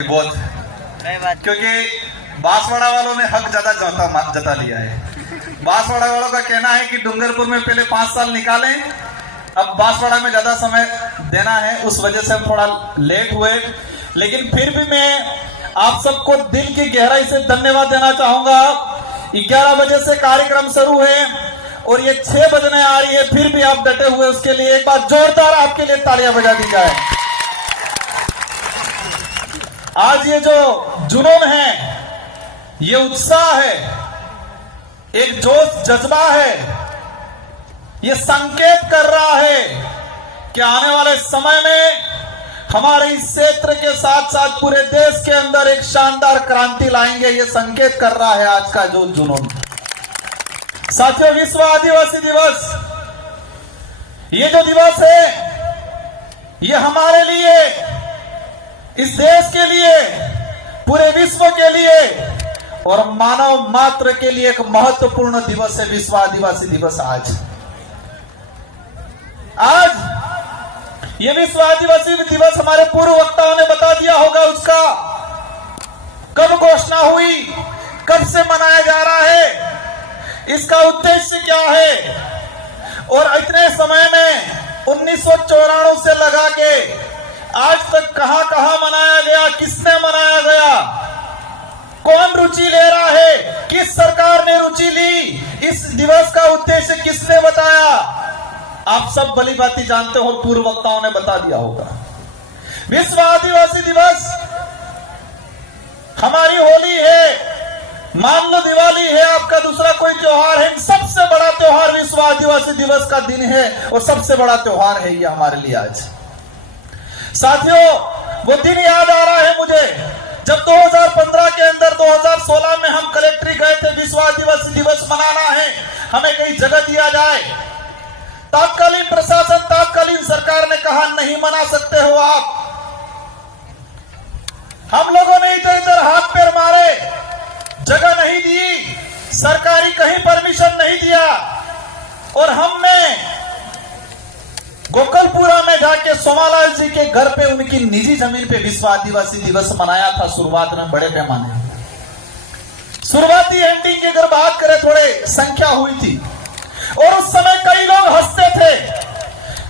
बहुत, क्योंकि बांसवाड़ा वालों ने हक ज्यादा जता लिया है। बांसवाड़ा वालों का कहना है कि डूंगरपुर में पहले 5 साल निकालें, अब बांसवाड़ा में ज्यादा समय देना है, उस वजह से हम थोड़ा लेट हुए। लेकिन फिर भी मैं आप सबको दिल की गहराई से धन्यवाद देना चाहूंगा। 11 बजे से कार्यक्रम शुरू है और ये 6 बजने आ रही है, फिर भी आप डटे हुए, उसके लिए एक बार जोरदार आपके लिए तालियां बजा दी जाए। आज ये जो जुनून है, ये उत्साह है, एक जोश जज्बा है, ये संकेत कर रहा है कि आने वाले समय में हमारे इस क्षेत्र के साथ साथ पूरे देश के अंदर एक शानदार क्रांति लाएंगे। ये संकेत कर रहा है आज का जो जुनून। साथियों, विश्व आदिवासी दिवस, ये जो दिवस है, ये हमारे लिए, इस देश के लिए, पूरे विश्व के लिए और मानव मात्र के लिए एक महत्वपूर्ण दिवस है विश्व आदिवासी दिवस। आज ये विश्व आदिवासी दिवस हमारे पूर्व वक्ताओं ने बता दिया होगा उसका कब घोषणा हुई, कब से मनाया जा रहा है, इसका उद्देश्य क्या है, और इतने समय में 1994 से लगा के आज तक कहां कहां मनाया गया, किसने मनाया गया, कौन रुचि ले रहा है, किस सरकार ने रुचि ली, इस दिवस का उद्देश्य किसने बताया, आप सब भली भांति जानते हो, पूर्व वक्ताओं ने बता दिया होगा। विश्व आदिवासी दिवस हमारी होली है, मान लो दिवाली है, आपका दूसरा कोई त्योहार है, सबसे बड़ा त्योहार विश्व आदिवासी दिवस का दिन है और सबसे बड़ा त्योहार है ये हमारे लिए आज। साथियों, वो दिन याद आ रहा है मुझे जब 2015 के अंदर 2016 में हम कलेक्ट्री गए थे, विश्व आदिवासी दिवस मनाना है, हमें कहीं जगह दिया जाए। तत्कालीन प्रशासन, तत्कालीन सरकार ने कहा नहीं मना सकते हो आप। हम लोगों ने इधर इधर हाथ पैर मारे, जगह नहीं दी, सरकारी कहीं परमिशन नहीं दिया, और हमने गोकलपुरा में जाके सोमालाल जी के घर पे, उनकी निजी जमीन पे विश्व आदिवासी दिवस मनाया था शुरुआत में बड़े पैमाने। शुरुआती एंडिंग की अगर बात करें, थोड़े संख्या हुई थी और उस समय कई लोग हंसते थे,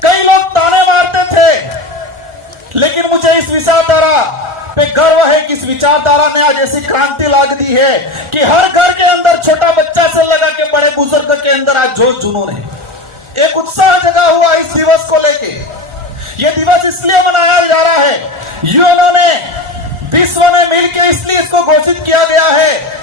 कई लोग ताने मारते थे, लेकिन मुझे इस विचारधारा पे गर्व है कि इस विचारधारा ने आज ऐसी क्रांति ला दी है कि हर घर के अंदर छोटा बच्चा से लगा के बड़े बुजुर्ग के अंदर आज जोश जुनून है, एक उत्साह जगा हुआ इस दिवस को लेके। ये दिवस इसलिए मनाया जा रहा है, यूएनओ ने, विश्व ने मिलकर इसलिए इसको घोषित किया गया है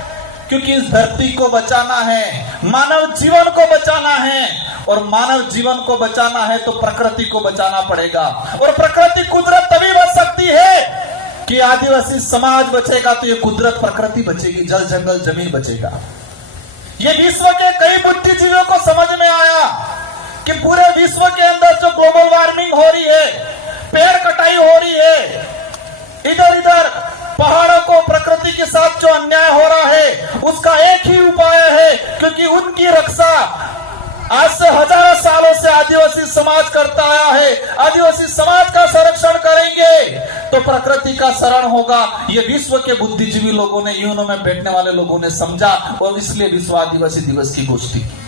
क्योंकि इस धरती को बचाना है, मानव जीवन को बचाना है, और मानव जीवन को बचाना है तो प्रकृति को बचाना पड़ेगा। और प्रकृति, कुदरत तभी बच सकती है कि आदिवासी समाज बचेगा तो ये कुदरत, प्रकृति बचेगी, जल जंगल जमीन बचेगा। ये विश्व के कई बुद्धिजीवियों को समझ में आया कि पूरे विश्व के अंदर जो ग्लोबल वार्मिंग हो रही है, पेड़ कटाई हो रही है, इधर इधर पहाड़ों को, प्रकृति के साथ जो अन्याय हो रहा है, उसका एक ही उपाय है, क्योंकि उनकी रक्षा आज से हजारों सालों से आदिवासी समाज करता आया है। आदिवासी समाज का संरक्षण करेंगे तो प्रकृति का शरण होगा। ये विश्व के बुद्धिजीवी लोगों ने, यूएनओ में बैठने वाले लोगों ने समझा और इसलिए विश्व आदिवासी दिवस की घोषणा की।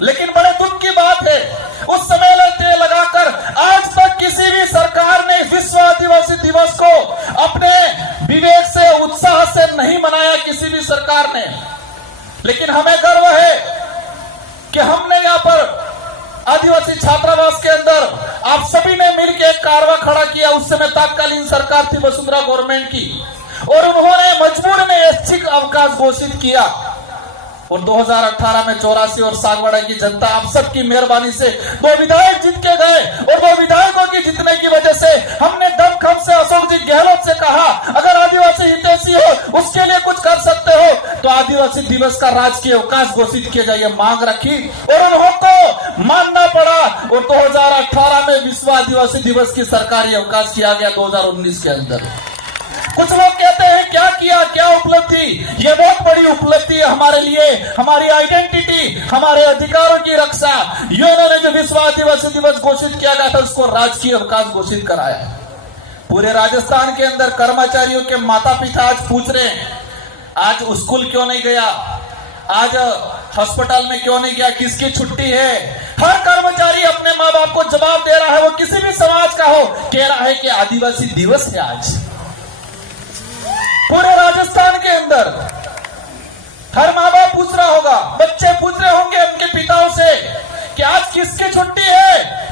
लेकिन बड़े दुख की बात है, उस समय लगाकर आज तक किसी भी सरकार ने विश्व आदिवासी दिवस को अपने विवेक से, उत्साह से नहीं मनाया, किसी भी सरकार ने। लेकिन हमें गर्व है कि हमने यहाँ पर आदिवासी छात्रावास के अंदर आप सभी ने मिलकर एक कारवा खड़ा किया। उस समय तत्कालीन सरकार थी वसुंधरा गवर्नमेंट की, और उन्होंने मजबूर में ऐच्छिक अवकाश घोषित किया। और 2018 में 84 और सागवाड़ा की जनता आप सबकी मेहरबानी से 2 विधायक जीत के गए, और 2 विधायकों की जीतने की वजह से हमने दमखम से अशोक जी गहलोत से कहा, अगर आदिवासी हितैषी हो, उसके लिए कुछ कर सकते हो तो आदिवासी दिवस का राजकीय अवकाश घोषित किया जाए, मांग रखी और उनको मानना पड़ा। और 2018 में विश्व आदिवासी दिवस की सरकारी अवकाश किया गया 2019 के अंदर। कुछ लोग कहते हैं क्या किया, क्या उपलब्धि, ये बहुत बड़ी उपलब्धि है हमारे लिए, हमारी आइडेंटिटी, हमारे अधिकारों की रक्षा। यूएनओ ने जो विश्व आदिवासी दिवस घोषित किया गया था, उसको राजकीय अवकाश घोषित कराया। पूरे राजस्थान के अंदर कर्मचारियों के माता पिता आज पूछ रहे हैं, आज स्कूल क्यों नहीं गया, आज हॉस्पिटल में क्यों नहीं गया, किसकी छुट्टी है। हर कर्मचारी अपने माँ बाप को जवाब दे रहा है, वो किसी भी समाज का हो, कह रहा है कि आदिवासी दिवस है आज। पूरे राजस्थान के अंदर हर माँ बाप पूछ रहा होगा, बच्चे पूछ रहे होंगे उनके पिताओं से कि आज किसकी छुट्टी है।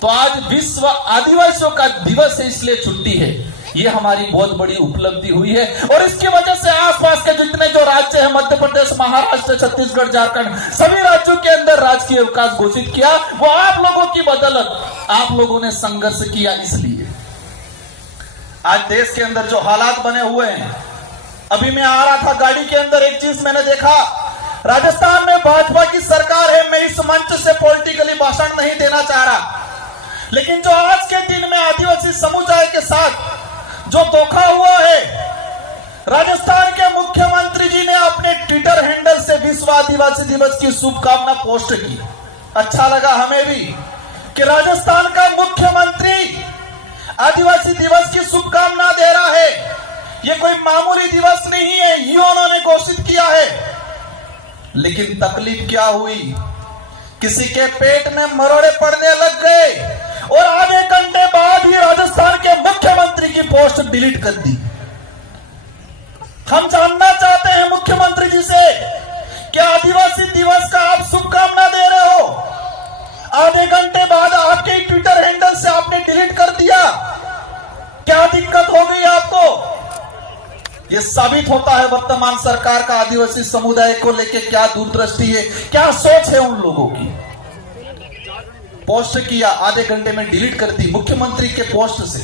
तो आज विश्व आदिवासियों का दिवस है, इसलिए छुट्टी है। ये हमारी बहुत बड़ी उपलब्धि हुई है और इसकी वजह से आसपास के जितने जो राज्य हैं, मध्य प्रदेश, महाराष्ट्र, छत्तीसगढ़, झारखंड, सभी राज्यों के अंदर राजकीय अवकाश घोषित किया। वो आप लोगों की बदौलत, आप लोगों ने संघर्ष किया, इसलिए आज देश के अंदर जो हालात बने हुए हैं। अभी मैं आ रहा था गाड़ी के अंदर, एक चीज मैंने देखा, राजस्थान में भाजपा की सरकार है। मैं इस मंच से पॉलिटिकली भाषण नहीं देना चाह रहा, लेकिन जो आज के दिन में आदिवासी समुदाय के साथ जो धोखा हुआ है, राजस्थान के मुख्यमंत्री जी ने अपने ट्विटर हैंडल से विश्व आदिवासी दिवस की शुभकामना पोस्ट की। अच्छा लगा हमें भी कि राजस्थान का मुख्यमंत्री आदिवासी दिवस की शुभकामना दे रहा है। ये कोई मामूली दिवस नहीं है, ये उन्होंने घोषित किया है। लेकिन तकलीफ क्या हुई, किसी के पेट में मरोड़े पड़ने लग गए और आधे घंटे बाद ही राजस्थान के मुख्यमंत्री की पोस्ट डिलीट कर दी। हम जानना चाहते हैं मुख्यमंत्री जी से, क्या आदिवासी दिवस का आप शुभकामना दे रहे हो, आधे घंटे बाद आपके ट्विटर हैंडल से आपने डिलीट कर दिया, क्या दिक्कत हो गई आपको। यह साबित होता है वर्तमान सरकार का आदिवासी समुदाय को लेकर क्या दूरदृष्टि है, क्या सोच है उन लोगों की। पोस्ट किया, आधे घंटे में डिलीट कर दी मुख्यमंत्री के पोस्ट से।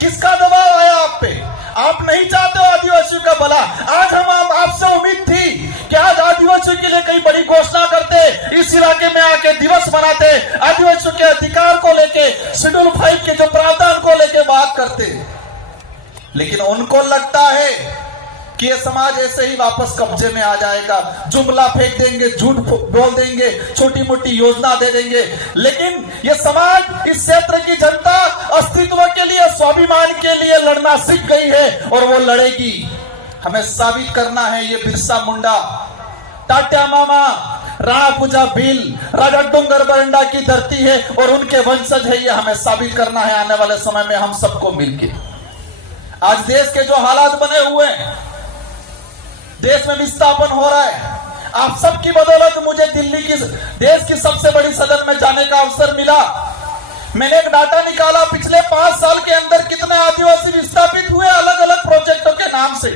किसका दबाव आया आप पे, आप नहीं चाहते हो आदिवासियों का भला। आज हम आपसे उम्मीद थी कि आज आदिवासियों के लिए कई बड़ी घोषणा करते, इस इलाके में आके दिवस मनाते, आदिवासियों के अधिकार को लेके, शेड्यूल 5 के जो प्रावधान को लेके बात करते। लेकिन उनको लगता है कि ये समाज ऐसे ही वापस कब्जे में आ जाएगा, जुमला फेंक देंगे, झूठ बोल देंगे, छोटी मोटी योजना दे देंगे। लेकिन ये समाज, इस क्षेत्र की जनता अस्तित्व के लिए, स्वाभिमान के लिए लड़ना सीख गई है और वो लड़ेगी। हमें साबित करना है ये बिरसा मुंडा, टाट्या मामा, राणा पूजा भील, राजा डोंगर बरंडा की धरती है और उनके वंशज है। ये हमें साबित करना है आने वाले समय में हम सबको मिलकर। आज देश के जो हालात बने हुए हैं, देश में विस्थापन हो रहा है, आप सबकी बदौलत मुझे दिल्ली की, देश की सबसे बड़ी सदन में जाने का अवसर मिला। मैंने एक डाटा निकाला, पिछले 5 साल के अंदर कितने आदिवासी विस्थापित हुए अलग अलग प्रोजेक्टों के नाम से।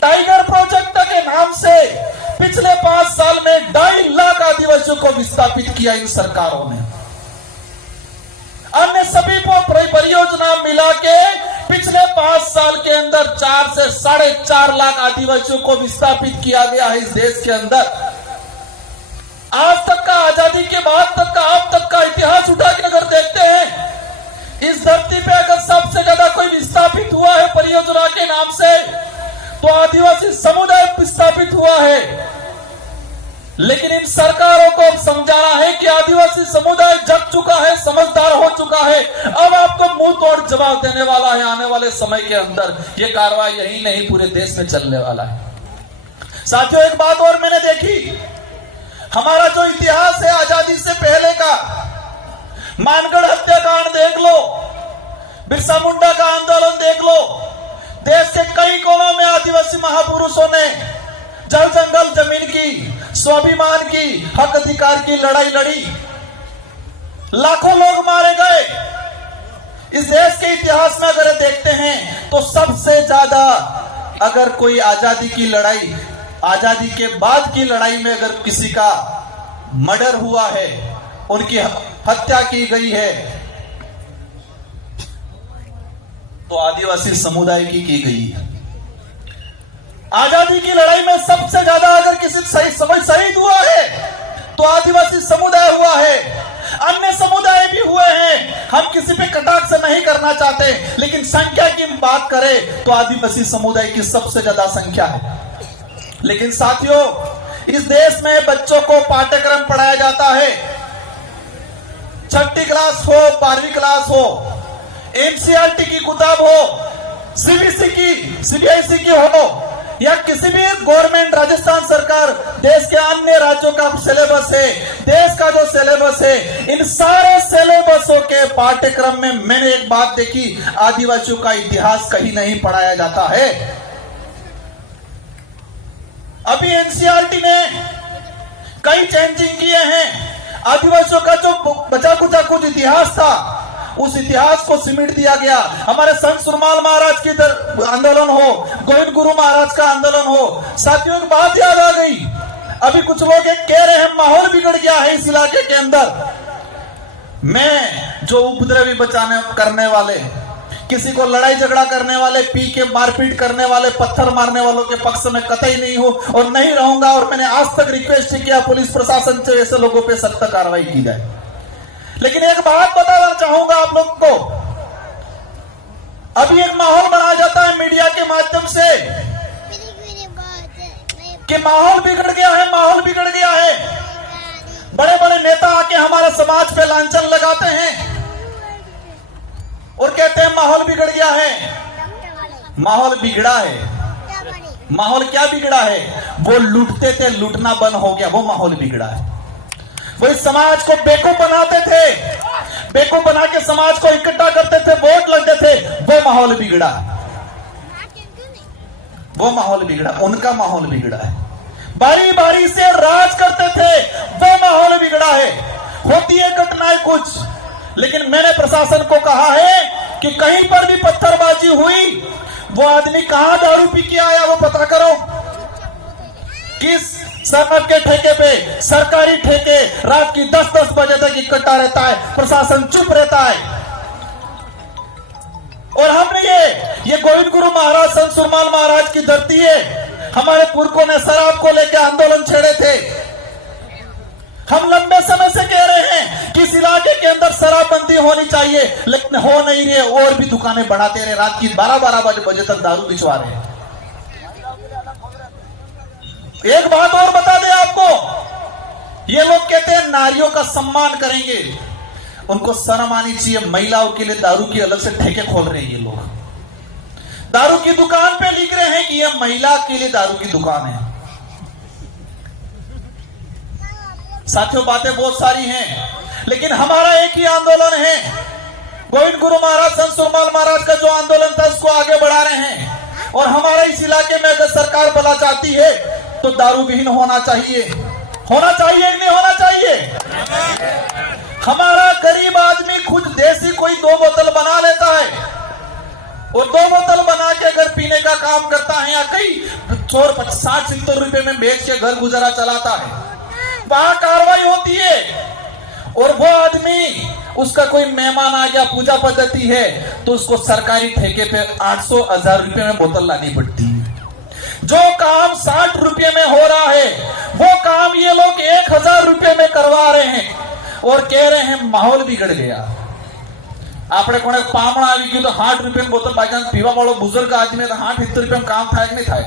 टाइगर प्रोजेक्ट के नाम से पिछले 5 साल में 2.5 लाख आदिवासियों को विस्थापित किया इन सरकारों ने। अन्य सभी परियोजना मिला के पिछले 5 साल के अंदर 4 से 4.5 लाख आदिवासियों को विस्थापित किया गया है इस देश के अंदर। आज तक का, आजादी के बाद तक का, अब तक का इतिहास उठा के अगर देखते हैं, इस धरती पे अगर सबसे ज्यादा कोई विस्थापित हुआ है परियोजना के नाम से, तो आदिवासी समुदाय विस्थापित हुआ है। लेकिन इन सरकारों को समझाना है कि आदिवासी समुदाय जग चुका है, समझदार हो चुका है, अब आपको मुंह तोड़ जवाब देने वाला है आने वाले समय के अंदर। ये कार्रवाई यही नहीं, पूरे देश में चलने वाला है। साथियों, एक बात और मैंने देखी, हमारा जो इतिहास है आजादी से पहले का, मानगढ़ हत्याकांड देख लो, बिरसा मुंडा का आंदोलन देख लो, देश के कई कोनों में आदिवासी महापुरुषों ने जल जंगल जमीन की, स्वाभिमान की, हक अधिकार की लड़ाई लड़ी, लाखों लोग मारे गए। इस देश के इतिहास में अगर देखते हैं तो सबसे ज्यादा अगर कोई आजादी की लड़ाई, आजादी के बाद की लड़ाई में अगर किसी का मर्डर हुआ है, उनकी हत्या की गई है, तो आदिवासी समुदाय की गई है। आजादी की लड़ाई में सबसे ज्यादा अगर किसी शहीद हुआ है तो आदिवासी समुदाय हुआ है। अन्य समुदाय भी हुए हैं, हम किसी पे कटाक्ष नहीं करना चाहते, लेकिन संख्या की बात करें तो आदिवासी समुदाय की सबसे ज्यादा संख्या है। लेकिन साथियों, इस देश में बच्चों को पाठ्यक्रम पढ़ाया जाता है, 6ठी क्लास हो, 12वीं क्लास हो, एनसीईआरटी की किताब हो, सीबीएसई की, सीबीएसई की हो, या किसी भी गवर्नमेंट, राजस्थान सरकार, देश के अन्य राज्यों का सिलेबस है, देश का जो सिलेबस है, इन सारे सिलेबसों के पाठ्यक्रम में मैंने एक बात देखी, आदिवासियों का इतिहास कहीं नहीं पढ़ाया जाता है। अभी एनसीईआरटी ने कई चेंजिंग किए हैं। आदिवासियों का जो बचा कुचा कुछ इतिहास था, उस इतिहास को सिमट दिया गया। हमारे संत सुरमाल महाराज की आंदोलन हो, गोविंद गुरु महाराज का आंदोलन हो, साथियों एक बात याद आ गई। अभी कुछ लोग कह रहे हैं माहौल बिगड़ गया है इस इलाके के अंदर। मैं जो उपद्रवी बचाने करने वाले, किसी को लड़ाई झगड़ा करने वाले, पी के मारपीट करने वाले, पत्थर मारने वालों के पक्ष में कतई नहीं हूं और नहीं रहूंगा। और मैंने आज तक रिक्वेस्ट किया पुलिस प्रशासन से ऐसे लोगों पे सख्त कार्रवाई की जाए। लेकिन एक बात बताना चाहूंगा आप लोग को, अभी एक माहौल बनाया जाता है मीडिया के माध्यम से कि माहौल बिगड़ गया है, माहौल बिगड़ गया है। बड़े बड़े नेता आके हमारे समाज पे लांछन लगाते हैं और कहते हैं माहौल बिगड़ गया है। माहौल बिगड़ा है। माहौल क्या बिगड़ा है? वो लूटते थे, लूटना बंद हो गया, वो माहौल बिगड़ा है। वो इस समाज को बेवकूफ बनाते थे, बेवकूफ बना के समाज को इकट्ठा करते थे, वोट लगते थे, वो माहौल बिगड़ा, वो माहौल बिगड़ा, उनका माहौल बिगड़ा है। बारी बारी से राज करते थे, वो माहौल बिगड़ा है। होती है घटनाएं कुछ, लेकिन मैंने प्रशासन को कहा है कि कहीं पर भी पत्थरबाजी हुई, वो आदमी कहां दारू पी के आया वो पता करो। किस सरकार के ठेके पे, सरकारी ठेके, रात की 10-10 बजे तक इकट्ठा रहता है, प्रशासन चुप रहता है। और हमने ये गोविंद गुरु महाराज, संत सुरमाल महाराज की धरती है। हमारे पुरखों ने शराब को लेकर आंदोलन छेड़े थे। हम लंबे समय से कह रहे हैं कि इस इलाके के अंदर शराबबंदी होनी चाहिए, लेकिन हो नहीं रही है। और भी दुकानें बढ़ाते रहे, रात की 12-12 बजे तक दारू बिचवा रहे हैं। एक बात और बता दें आपको, ये लोग कहते हैं नारियों का सम्मान करेंगे, उनको शर्म आनी चाहिए। महिलाओं के लिए दारू की अलग से ठेके खोल रहे हैं ये लोग। दारू की दुकान पे लिख रहे हैं कि यह महिला के लिए दारू की दुकान है। साथियों बातें बहुत सारी हैं, लेकिन हमारा एक ही आंदोलन है। गोविंद गुरु महाराज, संत सुरमाल महाराज का जो आंदोलन था उसको आगे बढ़ा रहे हैं। और हमारे इस इलाके में अगर सरकार भला चाहती है तो दारू विहीन होना चाहिए। होना चाहिए कि नहीं होना चाहिए? हमारा गरीब आदमी खुद देसी कोई 2 बोतल बना लेता है और 2 बोतल बना के अगर पीने का काम करता है या कई 60-70 रुपए में बेच के घर गुजारा चलाता है, वहां कार्रवाई होती है। और वो आदमी, उसका कोई मेहमान आ गया, पूजा पद्धति है, तो उसको सरकारी ठेके पे 800-1000 रुपए में बोतल लानी पड़ती है। जो काम 60 रुपए में हो रहा है, वो काम ये लोग 1000 रुपए में करवा रहे हैं और कह रहे हैं माहौल बिगड़ गया। આપણે કોને પામણ આવી ગયું તો 60 રૂપિયાની બોતલ બાયચાન્સ પીવા વાળો બુजुर्ग आदमी तो 60-70 रुपये में काम થાય कि नहीं થાય?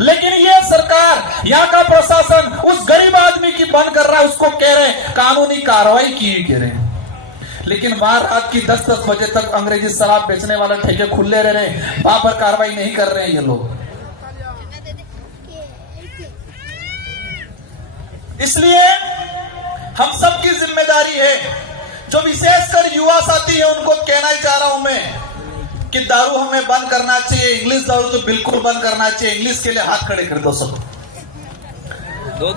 लेकिन ये सरकार, यहाँ का प्रशासन उस गरीब आदमी की बंद कर रहा है, उसको कह रहे हैं कानूनी कार्रवाई की कह रहे हैं। लेकिन वहां रात की 10-10 बजे तक अंग्रेजी शराब बेचने वाले ठेके खुले रह रहे हैं, वहां पर कार्रवाई नहीं कर रहे हैं ये लोग। इसलिए हम सबकी जिम्मेदारी है, जो विशेषकर युवा साथी है उनको कहना चाह रहा हूं मैं कि दारू हमें बंद करना चाहिए। इंग्लिश दारू तो बिल्कुल बंद करना चाहिए। इंग्लिश के लिए हाथ खड़े कर दो सब।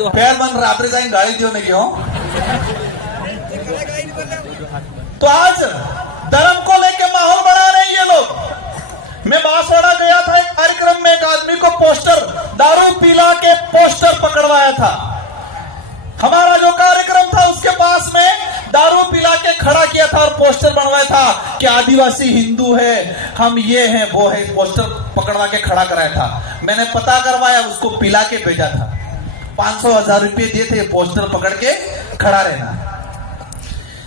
पैर बंद रात्रि जाए गाड़ी दियो नहीं क्यों? तो आज धर्म को लेकर माहौल बना रहे हैं ये लोग। मैं बांसवाड़ा गया था, एक कार्यक्रम में एक आदमी को पोस्टर, दारू पिला के पोस्टर पकड़वाया था। हमारा जो कार्यक्रम था उसके पास में दारू पिला के खड़ा किया था और पोस्टर बनवाया था कि आदिवासी हिंदू है, हम ये हैं वो है। पोस्टर पकड़वा के खड़ा कराया था। मैंने पता करवाया, उसको पिला के भेजा था। 500-1000 रुपये दिए थे पोस्टर पकड़ के खड़ा रहना।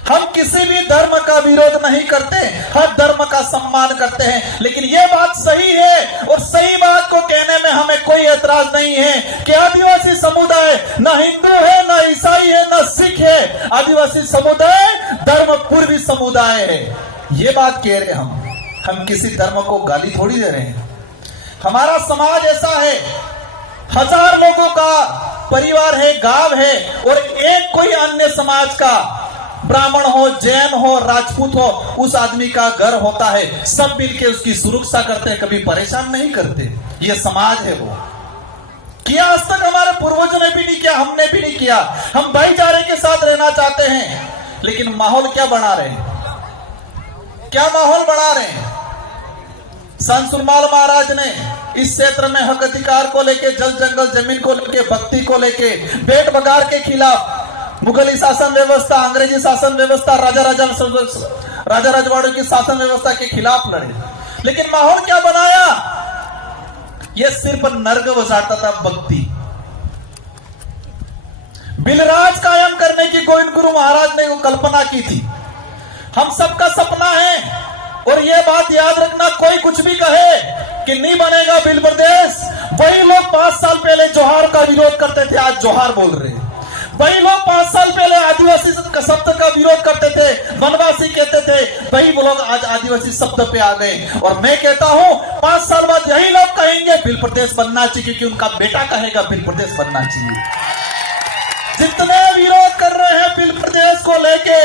हम किसी भी धर्म का विरोध नहीं करते, हर धर्म का सम्मान करते हैं। लेकिन यह बात सही है और सही बात को कहने में हमें कोई एतराज नहीं है कि आदिवासी समुदाय न हिंदू है, न ईसाई है, न सिख है। आदिवासी समुदाय धर्म पूर्वी समुदाय है। ये बात कह रहे हम किसी धर्म को गाली थोड़ी दे रहे हैं। हमारा समाज ऐसा है, 1000 लोगों का परिवार है, गांव है, और एक कोई अन्य समाज का, ब्राह्मण हो, जैन हो, राजपूत हो, उस आदमी का घर होता है, सब मिलके उसकी सुरक्षा करते हैं, कभी परेशान नहीं करते। ये समाज है वो। किया आज तक हमारे पूर्वजों ने भी नहीं किया, हमने भी नहीं किया। हम भाईचारे के साथ रहना चाहते हैं, लेकिन माहौल क्या बना रहे हैं? क्या माहौल बना रहे हैं? संत सुरमाल महाराज ने इस क्षेत्र में हक अधिकार को लेके, जल जंगल जमीन को लेके, भक्ति को लेके, बेट बगार के खिलाफ, मुगली शासन व्यवस्था, अंग्रेजी शासन व्यवस्था, राजा रजवाड़ों की शासन व्यवस्था के खिलाफ लड़े। लेकिन माहौल क्या बनाया? यह सिर्फ नर्क बजाता था भक्ति। बिलराज कायम करने की गोविंद गुरु महाराज ने वो कल्पना की थी। हम सबका सपना है, और यह बात याद रखना, कोई कुछ भी कहे कि नहीं बनेगा बिल प्रदेश, वही लोग 5 साल पहले जोहार का विरोध करते थे, आज जोहार बोल रहे हैं। वही लोग 5 साल पहले आदिवासी शब्द का विरोध करते थे, वनवासी कहते थे, वही वो लोग आज आदिवासी शब्द पे आ गए। और मैं कहता हूं 5 साल बाद यही लोग कहेंगे बिल प्रदेश बनना चाहिए, क्योंकि उनका बेटा कहेगा बिल प्रदेश बनना चाहिए। जितने विरोध कर रहे हैं बिल प्रदेश को लेके,